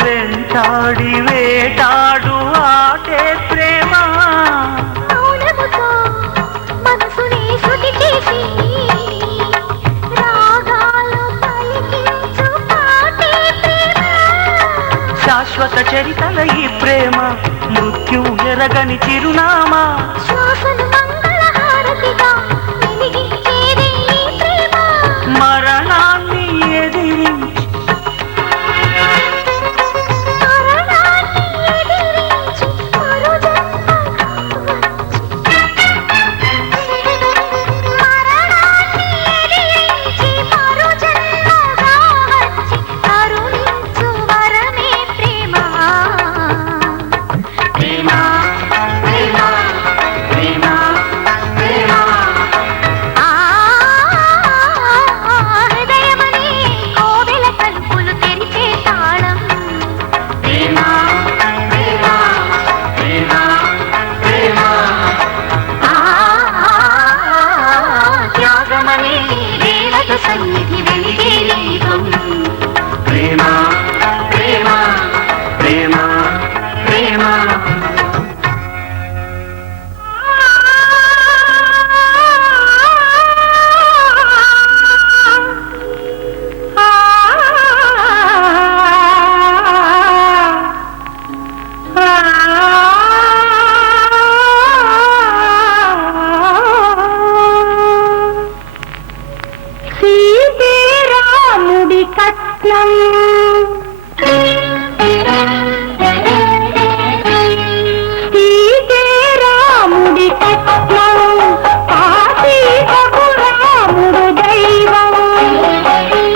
వెంటాడి వేటాడు ఆటే ప్రేమ మౌనముతో మనసుని శృతి చేసి రాగాలు పలికించు పాటే ప్రేమ. శాశ్వత చరితల ఈ ప్రేమ మృత్యు ఎరగని చిరునామా శ్వాసను మంగళహారతిగా వెలిగించేది ఈ ప్రేమ. మరణాన్ని ఎదిరించి సన్నిధి వెలిగే దీపం. ప్రేమ ప్రేమ ప్రేమ ప్రేమ కట్నం రాముడి కట్నం కాశీకు రాముడు దైవం.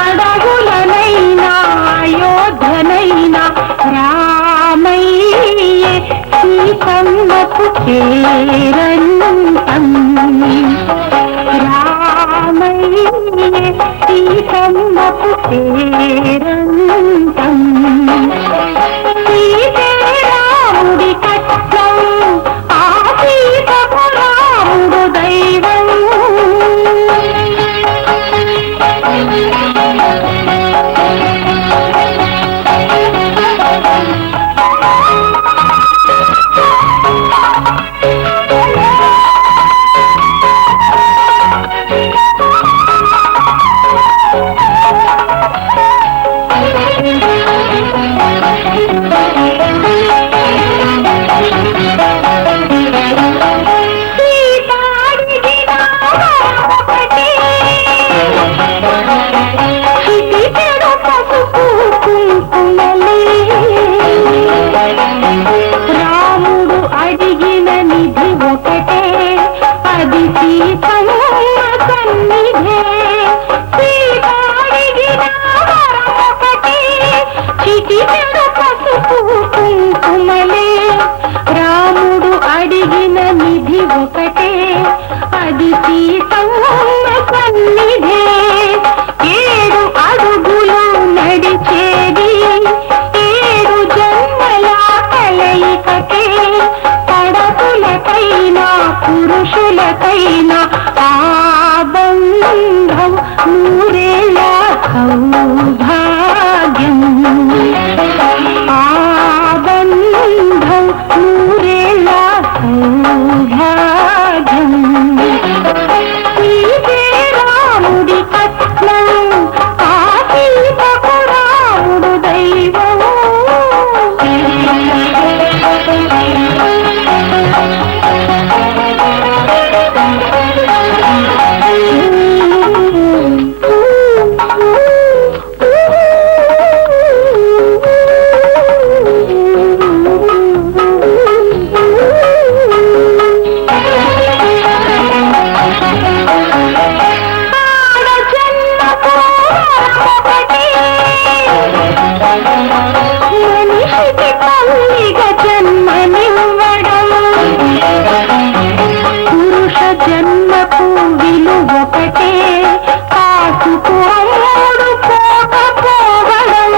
అడవులనైనా అయోధ్యనైనా రామయ్యే సీతమ్మకు చేరంతం. రామయ్యే సీతమ్మకు చేరంతం. రాముడి కట్నం ఆ సీతకు రాముడు దైవం. రాముడు అడిగిన నిధి ఒకటే, అది సీతమ్మ సన్నిధే. సీత అడిగిన వరం ఒకటే, చిటికెడు పసుపు కుంకుమలే. రాముడు అడిగిన నిధి ఒకటే, అది సీతమ్మ సన్నిధే. 7 అడుగులు నడిచేది 7 జన్మల కలయికకే. పడతులకైనా పురుషులకైనా ఆ బంధం నూరేళ్ళ సౌభాగ్యం. ఆ బంధం నూరేళ్ళ సౌభాగ్యం. రాముడి కట్నం ఆ సీతకు రాముడు దైవం. మనిషికి తల్లిగా జన్మనివ్వడం, పురుష జన్మకు విలువొకటే, కాసుకు అమ్ముడు పోకపోవడం.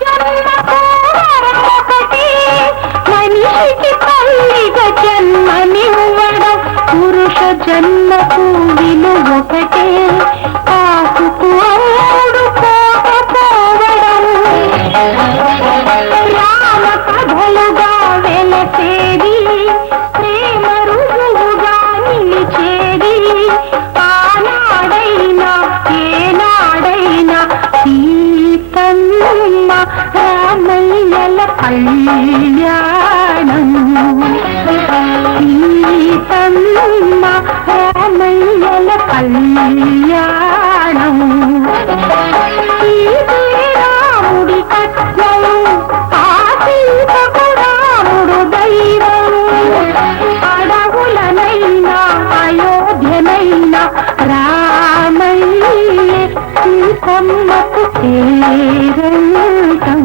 జన్మకు వరమొకటే, మనిషికి తల్లిగా జన్మనివ్వడం, పురుష జన్మకు విలువొకటే, కాసుకు అమ్ముడు కళ్యాణం సీతమ్మ రామయ్యల కళ్యాణం రాముడి కట్నం ఆ సీతకు రాముడు దైవం అడవులనైనా అయోధ్యనైనా రామయ్యే సీతమ్మకు చేరంతం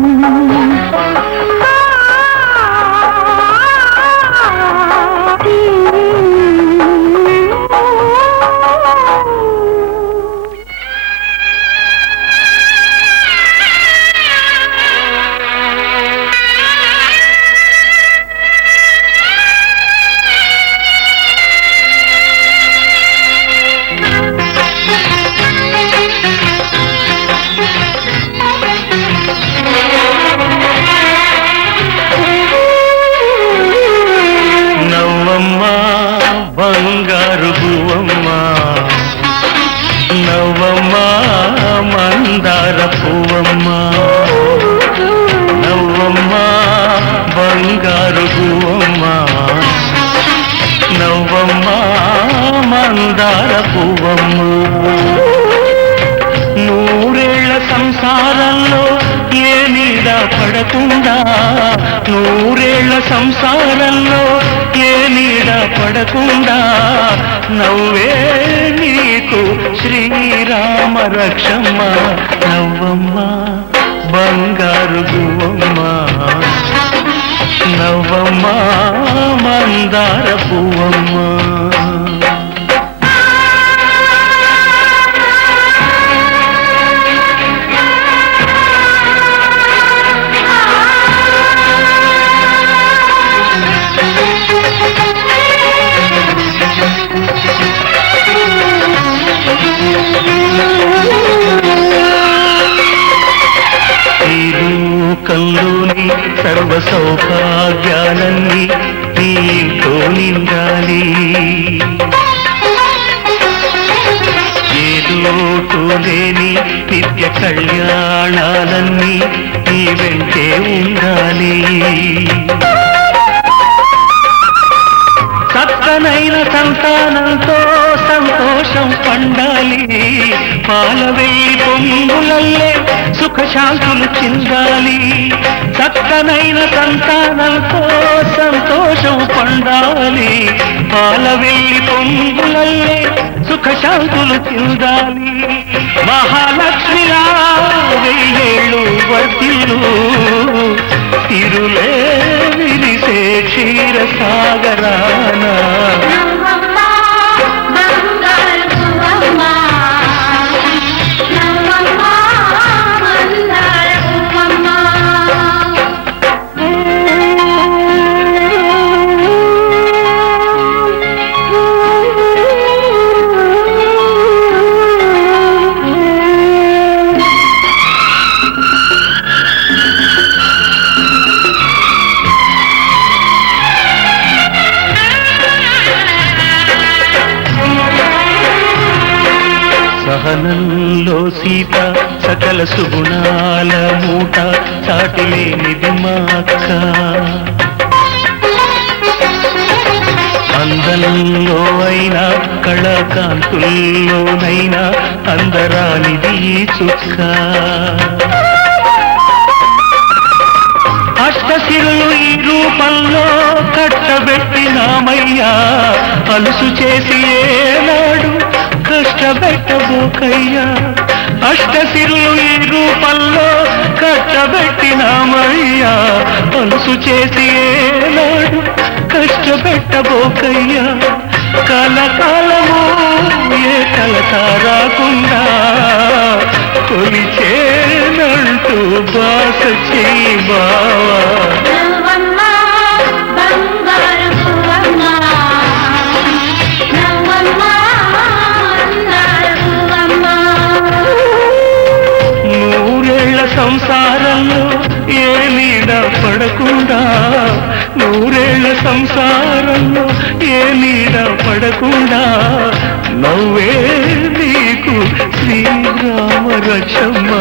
బంగారు పువ్వమ్మ నవ్వమ్మ మందార పువ్వమ్మ నవ్వమ్మ బంగారు పువ్వమ్మ నవ్వమ్మ మందార పువ్వమ్మ నూరేళ్ల సంసారంలో ఏ నీడ పడకుండా నూరేళ్ల సంసారంలో ఏ నీడ పడకుండా నవ్వే నీకు శ్రీరామ రక్షమ్మ నవ్వమ్మ బంగారు గువ్వమ్మ నవ్వమ్మ మందార పువ్వమ్మ లోకంలోని సర్వ సౌభాగ్యాలన్నీ నీతో నిండాలి ఏ లోటు లేని నిత్య కళ్యాణాలన్నీ నీ వెంటే ఉండాలి చక్కనైన సంతానంతో సంతోషం పండాలి పాలవేయి పొంగులల్లే సుఖశాంతులు చిందాలి చక్కనైన సంతానంతో సంతోషం పండాలి పాలవేయి పొంగులల్లే సుఖశాంతులు చిందాలి మహాలక్ష్మిలా వెయ్యేళ్ళు వర్తిల్లు తిరులే విరిసే క్షీర సాగరానా సహనంలో సీత సకల సుగుణాల మూట చాటిలేనిది మా అక్క అందంలో అయినా కళాకాంతుల్లోనైనా అందరానిది ఈ చుక్క అష్టశిరులు ఈ రూపంలో కట్టబెట్టినామయ్యా అలుసు చేసి ఏనాడు కష్టబెట్టబోకయ్యా అష్టశిరులు ఈ రూపంలో కట్టబెట్టినామయ్యా అలుసు చేసి ఏనాడు కష్టపెట్టబోకయ్యా కలకాలము ఏ కలత రాకుండా కొలిచేనంటూ బాస చేయి బావా సంసారంలో ఏ నీడ పడకుండా నూరేళ్ల సంసారంలో ఏ నీడ పడకుండా నవ్వే నీకు శ్రీరామ రక్షమ్మ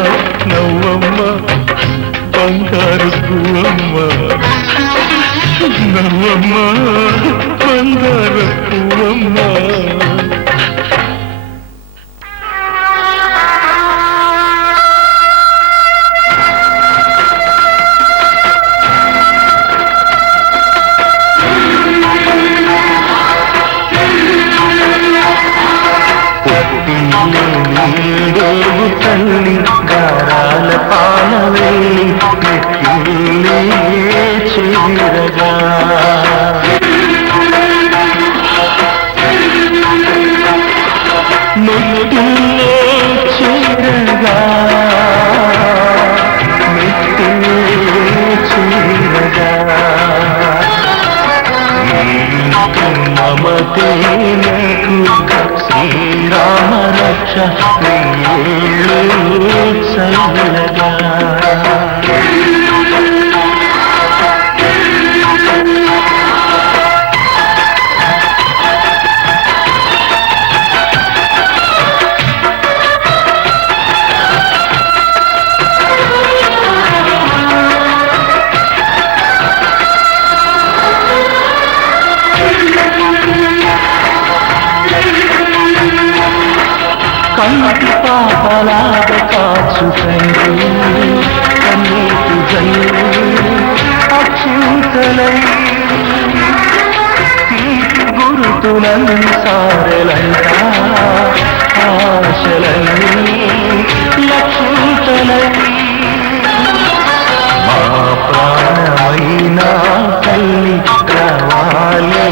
నవ్వమ్మ బంగారు పువ్వమ్మ నవ్వమ్మా మందార పువ్వమ్మా తల్లి గారాల పాల వెళ్ళి చేరగా మెట్టిల్లే చేరగా మెట్టిల్లే చేరగా మమతే శ్రీరామ రక్ష చల్లగా కన్నటి పాపలాగ కాచుకండి కన్నీటి జల్లు అచ్యుతలై తీపి గురుతులను సారెలంట ఆశలన్నీ లక్షితలై మా ప్రాణమైన తల్లి రావాలి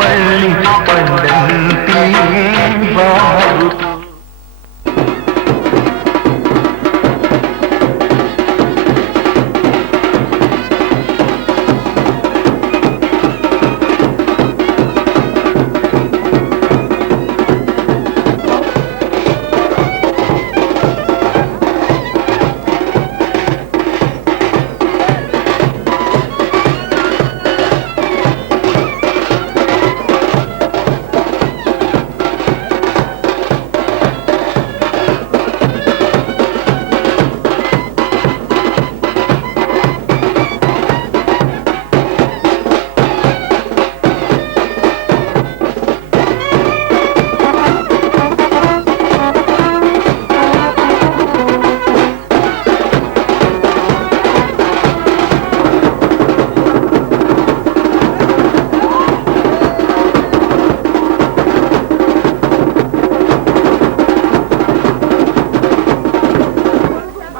మళ్ళీ పండంటి బారు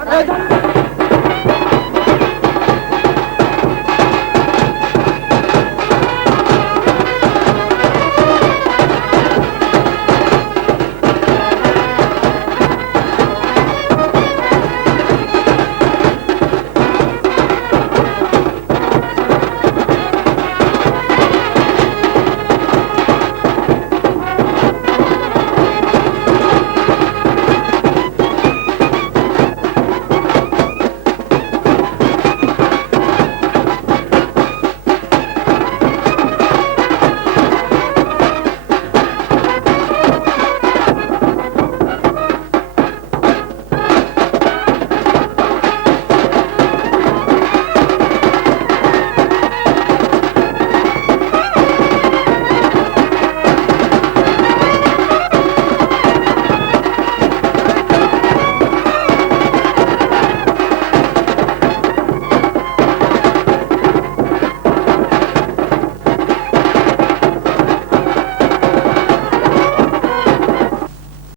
Hey,